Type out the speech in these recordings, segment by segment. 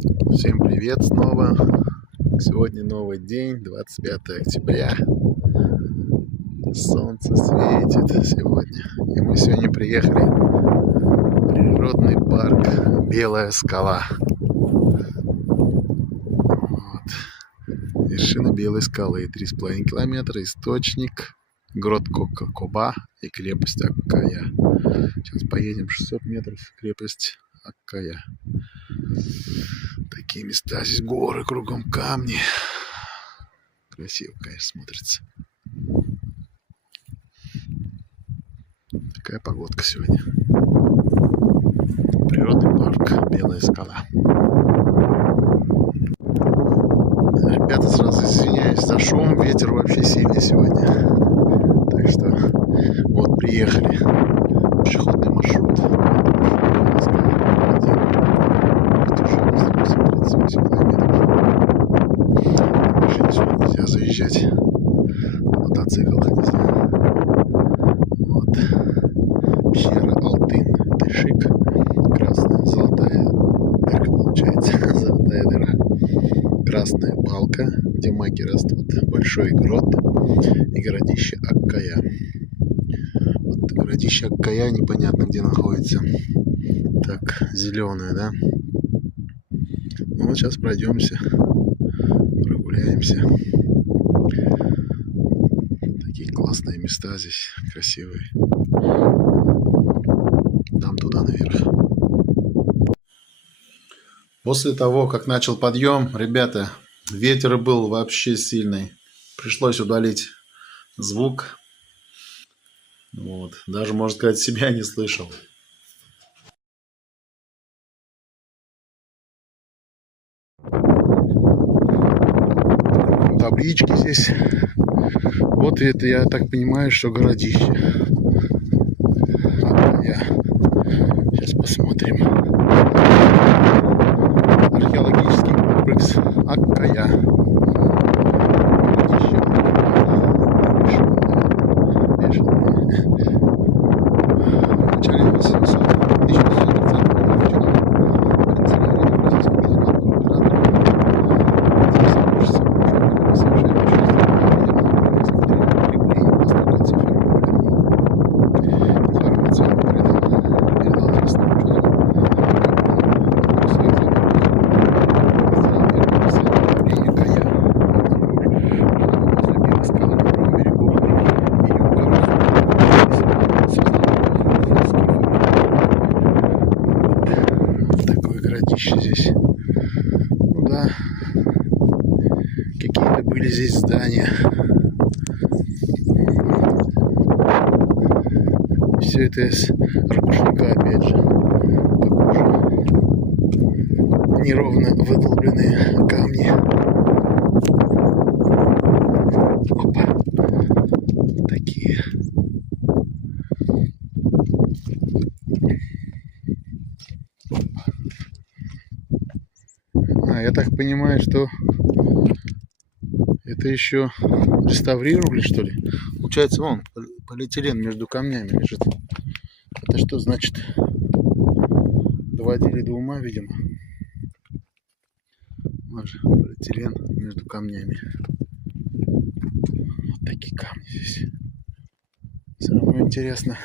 Всем привет снова. Сегодня новый день, 25 октября. Солнце светит сегодня. И мы сегодня приехали в природный парк Белая скала. Вот. Вершина Белой скалы. 3,5 километра. Источник. Грот Кокоба и крепость Аккая. Сейчас поедем 600 метров. Крепость Аккая. Такие места. Здесь горы, кругом камни. Красиво, конечно, смотрится. Такая погодка сегодня. Природный парк Белая скала. Ребята, сразу извиняюсь за шум. Ветер вообще сильный сегодня. Так что вот приехали. Пешеходный маршрут. Машине сегодня нельзя заезжать. На мотоциклах нельзя. Вот. Пещера Алтын. Тышик. Красная, золотая дырка получается. Золотая дыра. Красная балка, где маки растут. Большой грот и городище Аккая. Вот городище Аккая непонятно где находится. Так, зеленое, да? Ну вот сейчас пройдемся, прогуляемся. Такие классные места здесь, красивые. Там туда наверх. После того, как начал подъем, ребята, ветер был вообще сильный. Пришлось удалить звук. Вот. Даже, можно сказать, себя не слышал. Таблички здесь. Вот это, я так понимаю, что городище. Сейчас посмотрим. Археологический комплекс Аккая. Городище в начале 1830-х здесь. Ну да, какие-то были здесь здания. Все это из ракушника, опять же. Неровно выдолбленные камни. Опа. Такие. Я так понимаю, что это еще реставрировали, что ли? Получается, вон, полиэтилен между камнями лежит. Это что значит? Доводили до ума, видимо. Вот же, полиэтилен между камнями. Вот такие камни здесь. Все равно интересно.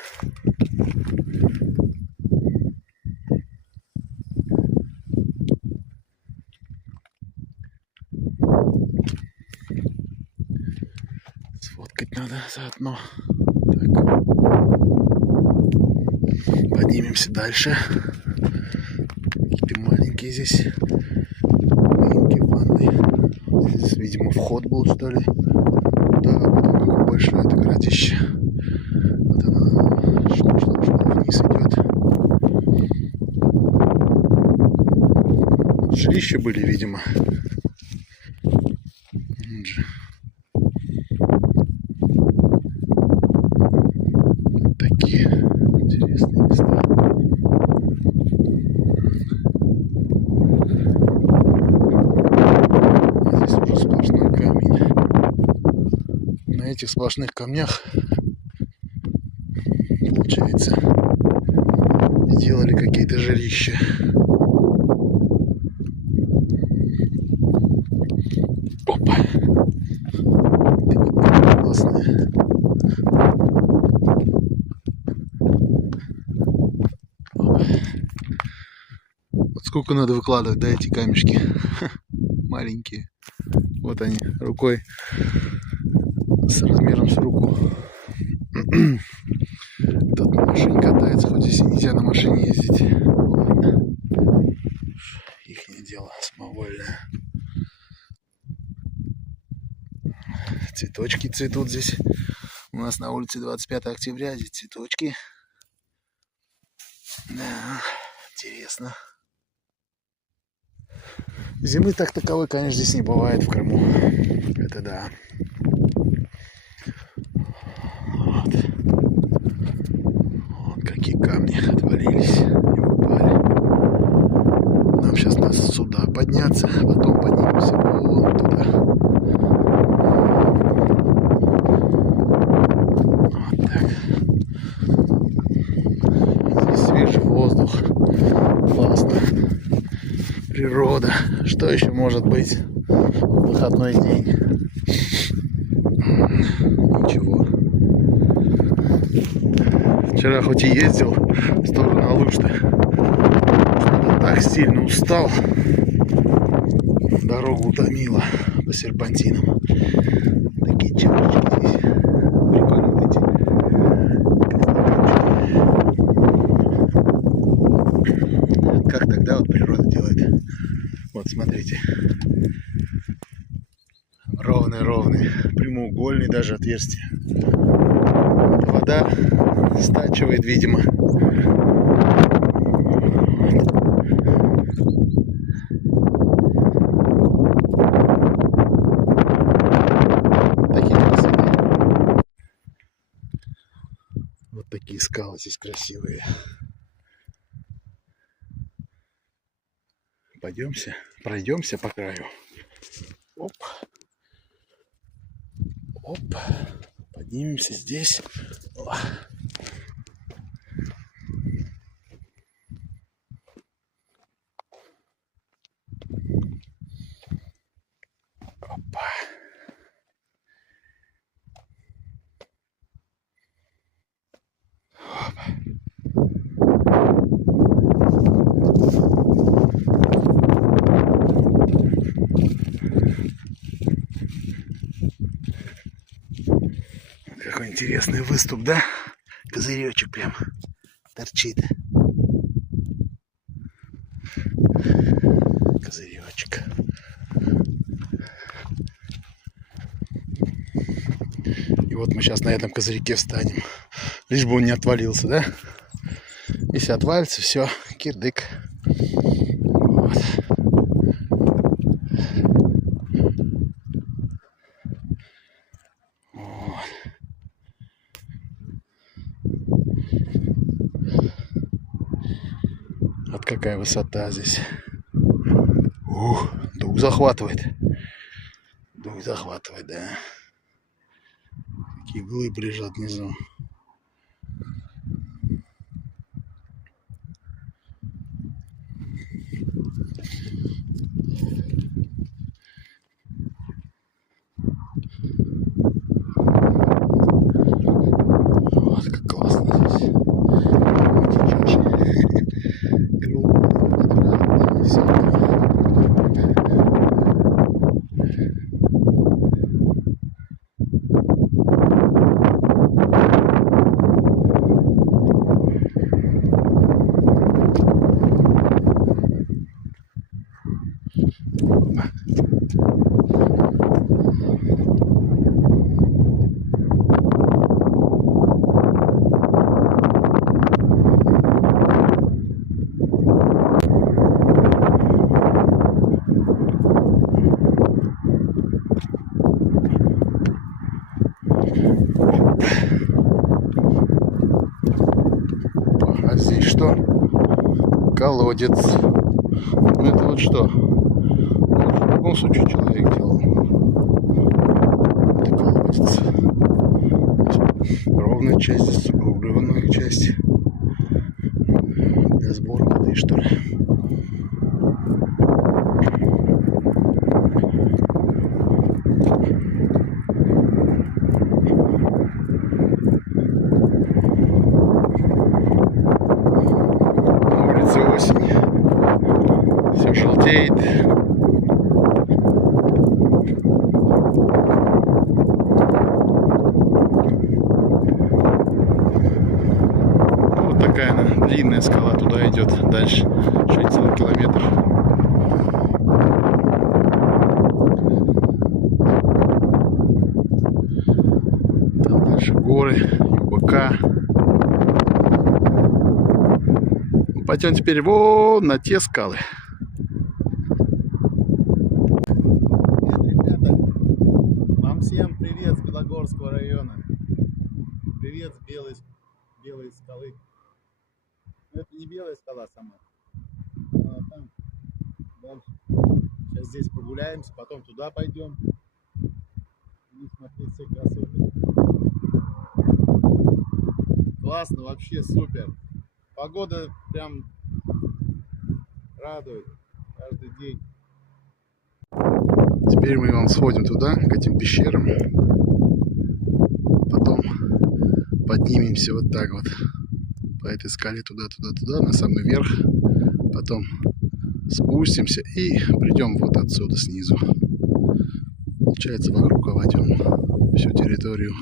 Сфоткать надо заодно. Так. Поднимемся дальше. Какие-то маленькие здесь ванны. Здесь, видимо, вход был, что ли. Да, вот какое большое это городище. Вот оно, что вниз идет. Жилища были, видимо. Такие интересные места. А здесь уже сплошной камень. На этих сплошных камнях, получается, делали какие-то жилища. сколько надо выкладывать, да, эти камешки. Маленькие. Вот они, рукой. С размером с руку. Тут на машине катается, хоть здесь и нельзя на машине ездить. Ладно. Ихнее дело самовольное. Цветочки цветут здесь. У нас на улице 25 октября, здесь цветочки. Да, интересно. Зимы так таковой, конечно, здесь не бывает в Крыму. Это да. Вот. Вот какие камни отвалились и упали. Нам сейчас надо сюда подняться, а потом поднимемся вон туда. Вот так. Здесь свежий воздух. Классно. Природа. Что еще может быть в выходной день? Ничего. Вчера хоть и ездил в сторону Алушты, что-то так сильно устал. Дорогу утомило по серпантинам. Такие чашечки здесь. Прикольно эти. Как тогда вот природа делает. Вот смотрите. Ровный, прямоугольный даже отверстие. Вода стачивает, видимо. Такие красоты. Вот такие скалы здесь красивые. Пойдемся, пройдемся по краю. Оп. Оп. Поднимемся здесь. О. Опа. Какой интересный выступ, да? Козыречек прям торчит. Козыречек. И вот мы сейчас на этом козырьке встанем. Лишь бы он не отвалился, да? Если отвалится, все, кирдык. Вот. Вот какая высота здесь. Дух захватывает. Дух захватывает, да. Такие глыбы лежат внизу. Вот как классно здесь. А здесь что? Колодец. Ну это вот что? В любом случае человек делал. Это колодец. Ровная часть, здесь закругленная часть. Для сбора воды, что ли. Осень. желтеет. Вот такая она, длинная скала, туда идет дальше 6 километров. Там дальше горы, ЮБК. Пойдем теперь вон на те скалы. Привет, ребята! Вам всем привет с Белогорского района. Привет с белой скалы. Но это не белая скала сама. Она там дальше. Сейчас здесь прогуляемся, потом туда пойдем. И смотреть все красоты. Классно, вообще супер. Погода прям радует каждый день. Теперь мы вон сходим туда, к этим пещерам. Потом поднимемся вот так вот по этой скале туда, на самый верх. Потом спустимся и придем вот отсюда снизу. Получается, вокруг обойдем всю территорию.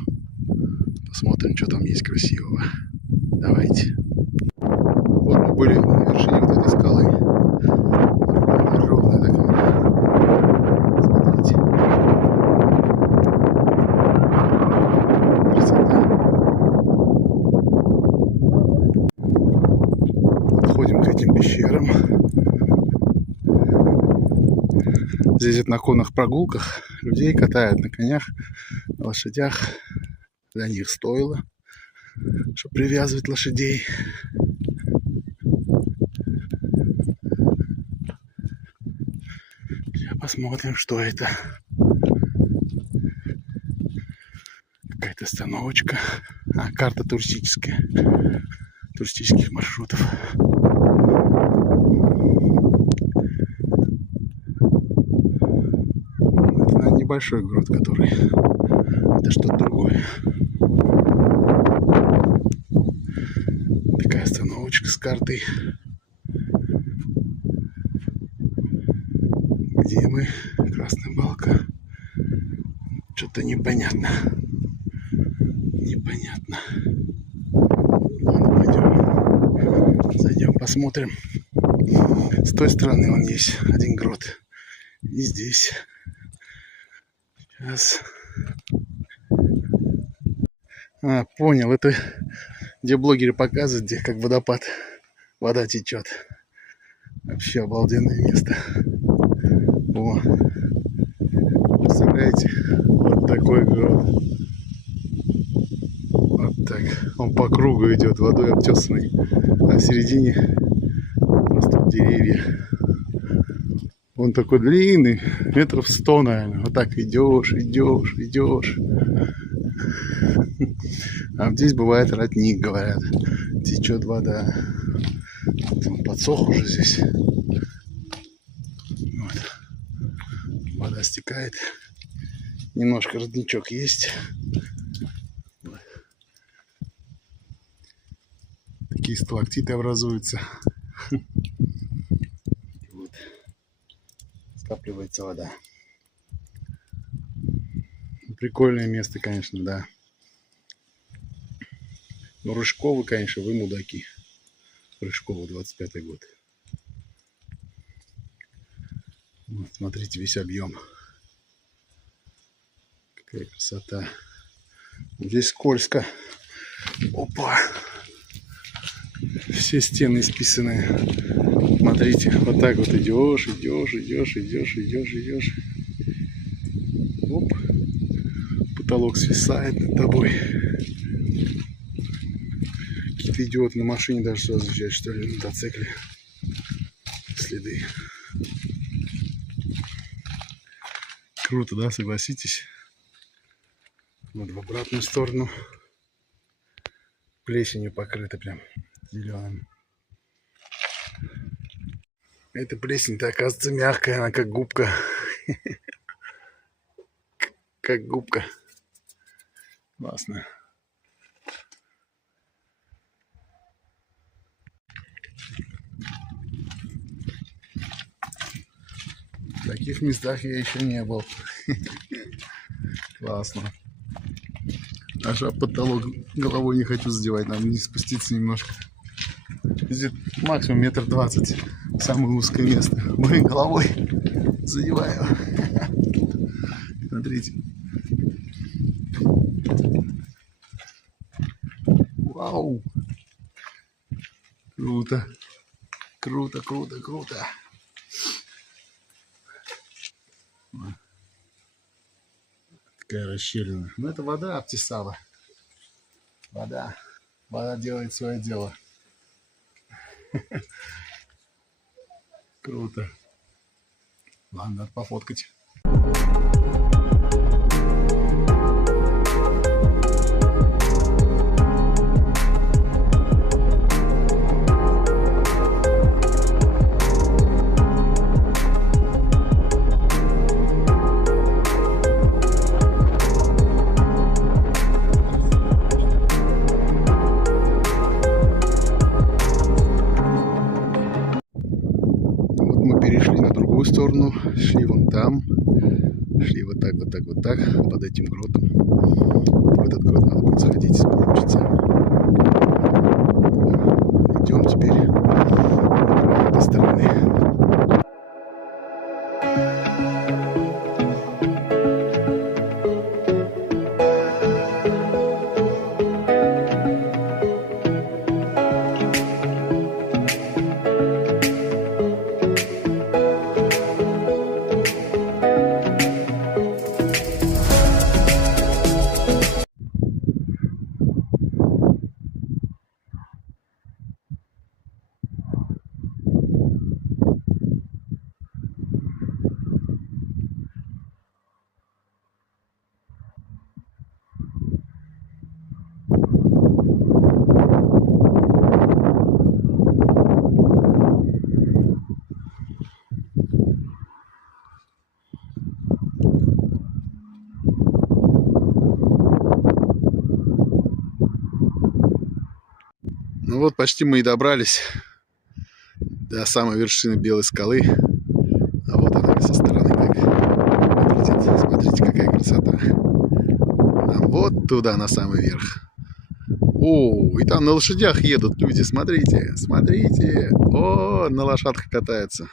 Посмотрим, что там есть красивого. Давайте. Вот мы были на вершине вот этой скалы. Ровная такая. Смотрите. Красота. Подходим к этим пещерам. Здесь на конных прогулках людей катают на конях, на лошадях. Для них стоило, чтобы привязывать лошадей. Сейчас посмотрим, что это. Какая-то остановочка. Карта туристическая. Туристических маршрутов. Это небольшой город, который. Это что-то другое. Такая остановочка с картой. Где мы? Красная Балка. Что-то непонятно. Непонятно. Ладно, пойдем. Зайдем, посмотрим. С той стороны вон есть один грот. И здесь. Сейчас. Понял. Это где блогеры показывают, где как водопад. Вода течет. Вообще обалденное место. О. Представляете? Вот такой грот. Вот так. Он по кругу идет, водой обтесанный. А в середине растут деревья. Он такой длинный, метров 100, наверное. Вот так идешь. А здесь бывает родник, говорят. Течет вода. Он подсох уже здесь. Вот. Вода стекает. Немножко родничок есть. Такие сталактиты образуются. Вот. Скапливается вода. Прикольное место, конечно, да. Но Рыжковы, конечно, вы мудаки. Рыжкову 25-й год. Вот, смотрите, весь объем. Какая красота. Здесь скользко. Опа. Все стены исписанные. Смотрите, вот так вот идешь. Оп. Потолок свисает над тобой. Какие-то идиоты на машине даже сюда заезжают, что ли, на мотоцикле. Следы. Круто, да, согласитесь? Вот в обратную сторону. Плесенью покрыто прям зеленым. Эта плесень-то, оказывается, мягкая, она как губка. Как губка. Классно. таких местах я еще не был. Классно. Аж об потолок головой не хочу задевать, надо не спуститься немножко. Здесь максимум 1,20 м. Самое узкое место. Блин, головой задеваю. Смотрите. Вау. Круто. Круто, круто, круто. Такая расщелина. Ну, это вода обтесала. Вода. Вода делает свое дело. Круто. Ладно, надо пофоткать. Мы перешли на другую сторону, шли вон там, шли вот так, вот так, вот так, под этим гротом. Вот в этот грот надо будет заходить, если получится. Идем теперь с этой стороны. Ну вот, почти мы и добрались до самой вершины Белой скалы. А вот она со стороны как выглядит. Смотрите, какая красота. Там вот туда, на самый верх. О, и там на лошадях едут люди. Смотрите, смотрите. О, на лошадках катаются.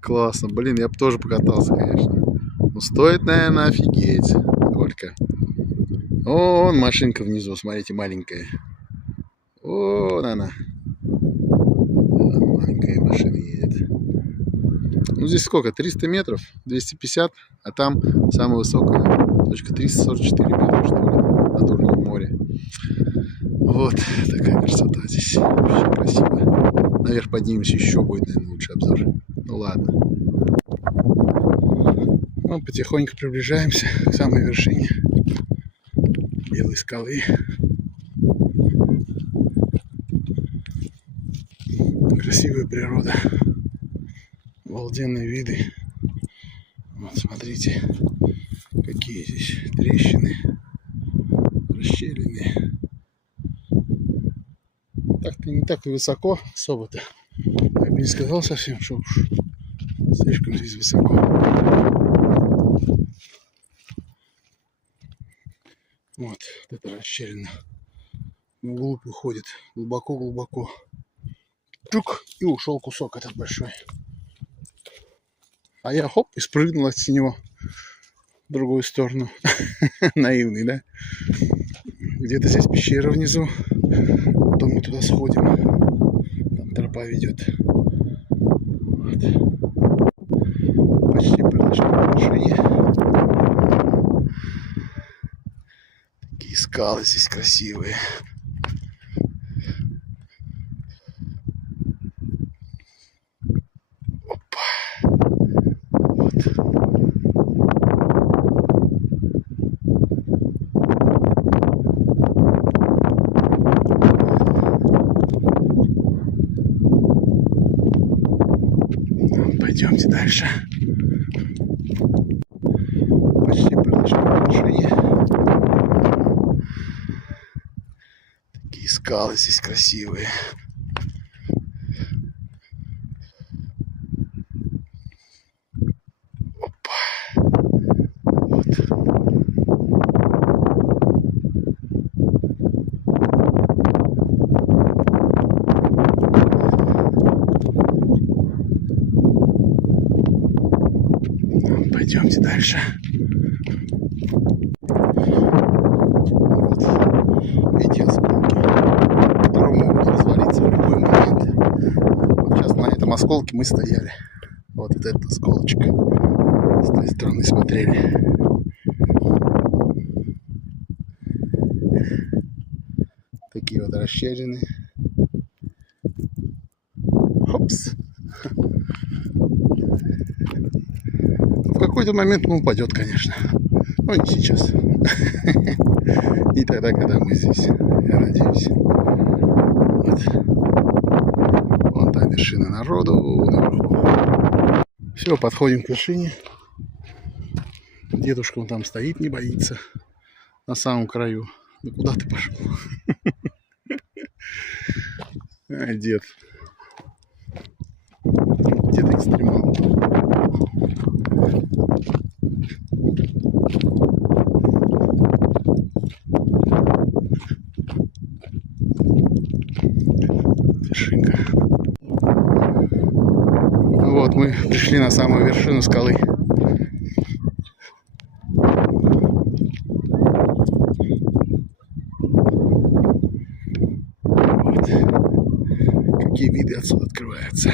Классно. Блин, я бы тоже покатался, конечно. Ну, стоит, наверное, офигеть. Сколько. О, вон машинка внизу, смотрите, маленькая. О, она. Маленькая машина едет. Ну, здесь сколько? 300 метров? 250? А там самая высокая точка 344 метра, что ли, над уровнем моря. Вот такая красота здесь. Вообще красиво. Наверх поднимемся, еще будет, наверное, лучший обзор. Ну, ладно. Мы потихоньку приближаемся к самой вершине Белой скалы. Красивая природа, обалденные виды. Вот смотрите, какие здесь трещины, расщелины. Так-то не так и высоко особо-то. Я бы не сказал совсем, что уж слишком здесь высоко. Вот эта расщелина вглубь уходит, глубоко-глубоко. Чук, и ушел кусок этот большой. А я хоп и спрыгнул от него в другую сторону. Наивный, да? Где-то здесь пещера внизу. Потом мы туда сходим. Там тропа ведет. Вот. Почти подошли к вершине. Такие скалы здесь красивые. Пойдемте дальше. Почти подошли к вершине. Такие скалы здесь красивые. Пойдемте дальше. Вот. Видите осколки, которые могут развалиться в любой момент. Вот сейчас на этом осколке мы стояли. Вот этот осколочек. С той стороны смотрели. Такие вот расщелины. Хопс. В какой-то момент он упадет, конечно. Но не сейчас. И тогда, когда мы здесь, я надеюсь. Вот. Вон там вершина народу наверху. Все, подходим к вершине. Дедушка он там стоит, не боится. На самом краю. Ну куда ты пошел? А, дед. Дед экстремал. Вершинка. Вот мы пришли на самую вершину скалы. Вот. Какие виды отсюда открываются.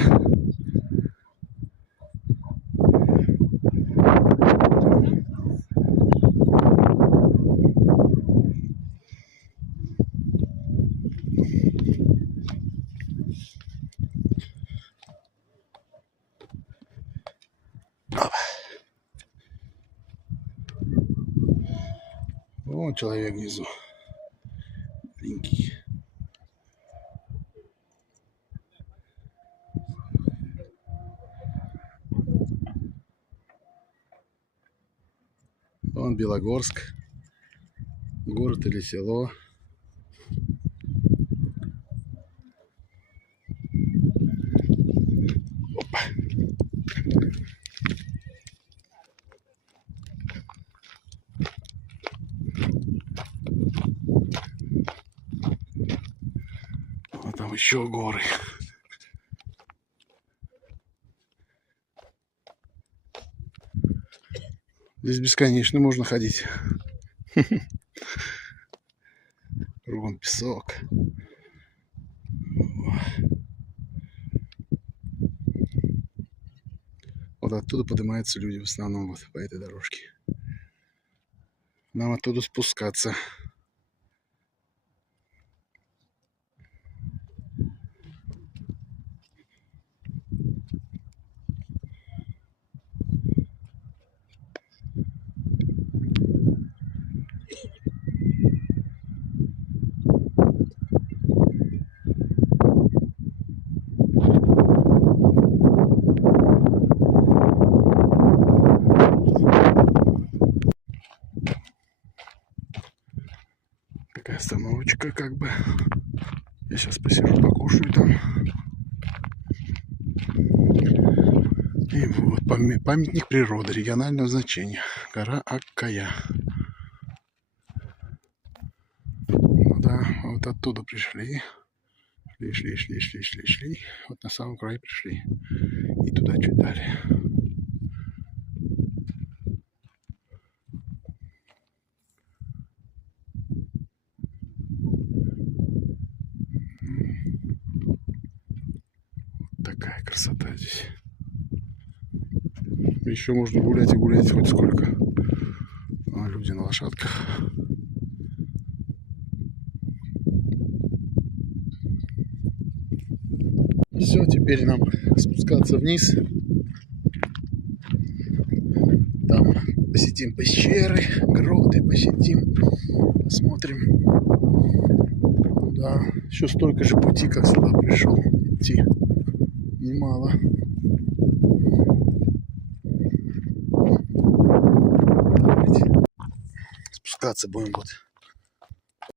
Вон человек внизу. Маленький. Вон Белогорск. Город или село. Опа. Вот там еще горы. Здесь бесконечно можно ходить. Кругом песок. Вот оттуда поднимаются люди в основном вот по этой дорожке. Нам оттуда спускаться. Такая остановочка как бы. Я сейчас посижу, покушаю там. И вот памятник природы регионального значения. Гора Аккая. Ну да, вот оттуда пришли. Шли. Вот на самом краю пришли. И туда чуть далее. Такая красота здесь. Еще можно гулять и гулять хоть сколько. А люди на лошадках. Все, теперь нам спускаться вниз. Там посетим пещеры, гроты, посетим, посмотрим. Да, еще столько же пути, как сюда пришел идти. Немало. Давайте. Спускаться будем вот